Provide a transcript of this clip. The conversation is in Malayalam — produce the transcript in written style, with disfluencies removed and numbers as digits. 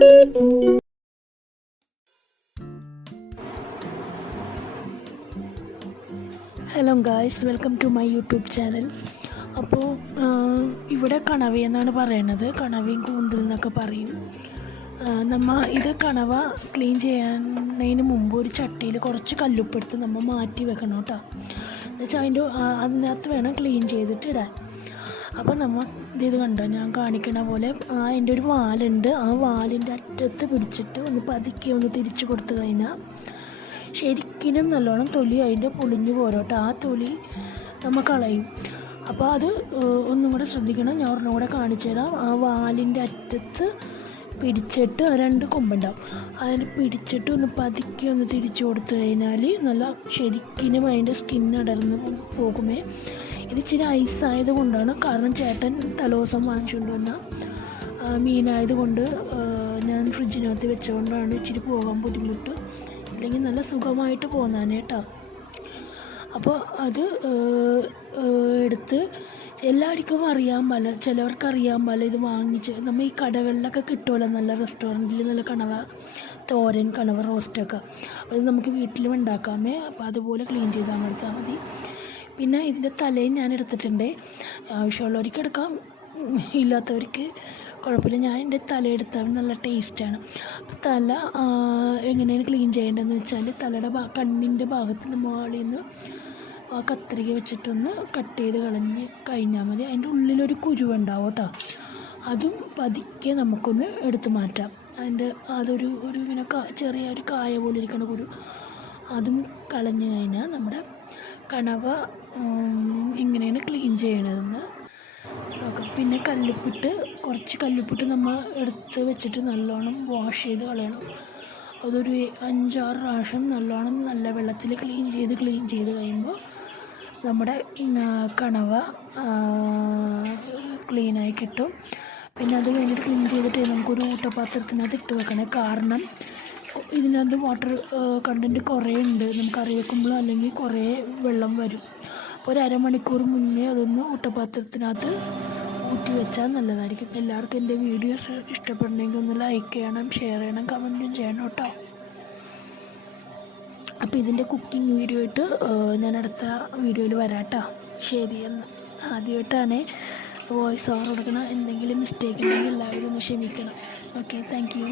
Hello guys, welcome to my YouTube channel. അപ്പോൾ ഇവിടെ കണവ എന്നാണ് പറയുന്നത്. കണവയും കൂന്തൽ എന്നൊക്കെ പറയും. ഇത് കണവ ക്ലീൻ ചെയ്യുന്നതിന് മുമ്പ് ഒരു ചട്ടിയിൽ കുറച്ച് കല്ലുപ്പെടുത്ത് നമ്മൾ മാറ്റി വെക്കണം കേട്ടോ. എന്നുവെച്ചാൽ അതിനകത്ത് വേണം ക്ലീൻ ചെയ്തിട്ട് ഇടാൻ. അപ്പോൾ നമ്മൾ ഇത് കണ്ടോ, ഞാൻ കാണിക്കണ പോലെ അതിൻ്റെ ഒരു വാലുണ്ട്. ആ വാലിൻ്റെ അറ്റത്ത് പിടിച്ചിട്ട് ഒന്ന് പതുക്കെ ഒന്ന് തിരിച്ചു കൊടുത്തു കഴിഞ്ഞാൽ ശരിക്കും നല്ലോണം തൊലി അതിൻ്റെ പൊളിഞ്ഞു പോരോട്ടോ. ആ തൊലി നമ്മൾ കളയും. അപ്പോൾ അത് ഒന്നും കൂടെ ശ്രദ്ധിക്കണം. ഞാൻ ഒരെണ്ണം കൂടെ കാണിച്ചു തരാം. ആ വാലിൻ്റെ അറ്റത്ത് പിടിച്ചിട്ട് രണ്ട് കൊമ്പുണ്ടാവും, അതിന് പിടിച്ചിട്ട് ഒന്ന് പതുക്കി ഒന്ന് തിരിച്ചു കൊടുത്തു കഴിഞ്ഞാൽ നല്ല ശരിക്കും അതിൻ്റെ സ്കിൻ അടർന്ന് പോകുമേ. ഇത് ഇച്ചിരി ഐസായത് കൊണ്ടാണ്, കാരണം ചേട്ടൻ തലേദിവസം വാങ്ങിച്ചുകൊണ്ട് വന്ന മീനായത് കൊണ്ട് ഞാൻ ഫ്രിഡ്ജിനകത്ത് വെച്ചുകൊണ്ടാണ് ഇച്ചിരി പോകാൻ ബുദ്ധിമുട്ട്. അല്ലെങ്കിൽ നല്ല സുഖമായിട്ട് പോകുന്നതാണ് കേട്ടോ. അപ്പോൾ അത് എടുത്ത് എല്ലാവർക്കും അറിയാൻ പാടില്ല, ചിലവർക്ക് അറിയാൻ പാടില്ല. ഇത് വാങ്ങിച്ച് നമ്മൾ ഈ കടകളിലൊക്കെ കിട്ടുമല്ലോ, നല്ല റെസ്റ്റോറൻറ്റിൽ നല്ല കണവ തോരൻ, കണവ റോസ്റ്റൊക്കെ. അത് നമുക്ക് വീട്ടിലും ഉണ്ടാക്കാമേ. അപ്പോൾ അതുപോലെ ക്ലീൻ ചെയ്താൽ എടുത്താൽ മതി. പിന്നെ ഇതിൻ്റെ തലയും ഞാൻ എടുത്തിട്ടുണ്ട്. ആവശ്യമുള്ളവർക്ക് എടുക്കാം, ഇല്ലാത്തവർക്ക് കുഴപ്പമില്ല. ഞാൻ എൻ്റെ തല എടുത്താൽ നല്ല ടേസ്റ്റാണ്. തല എങ്ങനെയാണ് ക്ലീൻ ചെയ്യേണ്ടതെന്ന് വെച്ചാൽ, തലയുടെ കണ്ണിൻ്റെ ഭാഗത്ത് മുകളിൽ നിന്ന് കത്രിക വെച്ചിട്ടൊന്ന് കട്ട് ചെയ്ത് കളഞ്ഞ് കഴിഞ്ഞാൽ മതി. അതിൻ്റെ ഉള്ളിലൊരു കുരുവുണ്ടാവും കേട്ടോ. അതും പതുക്കെ നമുക്കൊന്ന് എടുത്ത് മാറ്റാം. അതൊരു ഇങ്ങനെ ചെറിയ ഒരു കായ പോലെ ഇരിക്കുന്ന കുരു, അതും കളഞ്ഞു കഴിഞ്ഞാൽ നമ്മുടെ കണവ എങ്ങനെയാണ് ക്ലീൻ ചെയ്യണതെന്ന് നോക്കാം. പിന്നെ കുറച്ച് കല്ലുപ്പിട്ട് നമ്മൾ എടുത്ത് വെച്ചിട്ട് നല്ലോണം വാഷ് ചെയ്ത് കളയണം. അതൊരു 5-6 പ്രാവശ്യം നല്ലോണം നല്ല വെള്ളത്തിൽ ക്ലീൻ ചെയ്ത് കഴിയുമ്പോൾ നമ്മുടെ കണവ ക്ലീനായി കിട്ടും. പിന്നെ അത് കഴിഞ്ഞിട്ട് ക്ലീൻ ചെയ്തിട്ട് നമുക്കൊരു ഊട്ടപാത്രത്തിനകത്ത് ഇട്ട് വെക്കണം. കാരണം ഇതിനകത്ത് വാട്ടർ കണ്ടൻറ്റ് കുറേ ഉണ്ട്, നമുക്ക് കറി വെക്കുമ്പോൾ അല്ലെങ്കിൽ കുറേ വെള്ളം വരും. അപ്പോൾ ഒരു അരമണിക്കൂർ മുന്നേ അതൊന്ന് ഊട്ടപാത്രത്തിനകത്ത് ഊറ്റി വെച്ചാൽ നല്ലതായിരിക്കും. എല്ലാവർക്കും എൻ്റെ വീഡിയോസ് ഇഷ്ടപ്പെടണമെങ്കിൽ ഒന്ന് ലൈക്ക് ചെയ്യണം, ഷെയർ ചെയ്യണം, കമൻറ്റും ചെയ്യണം കേട്ടോ. അപ്പോൾ ഇതിൻ്റെ കുക്കിംഗ് വീഡിയോ ആയിട്ട് ഞാൻ അടുത്ത വീഡിയോയിൽ വരാം കേട്ടോ. ശരിയെന്ന്. ആദ്യമായിട്ടാണ് വോയിസ് ഓവർ കൊടുക്കണം. എന്തെങ്കിലും മിസ്റ്റേക്ക് ഉണ്ടെങ്കിൽ എല്ലാവരും ഒന്ന് ക്ഷമിക്കണം. Okay, thank you.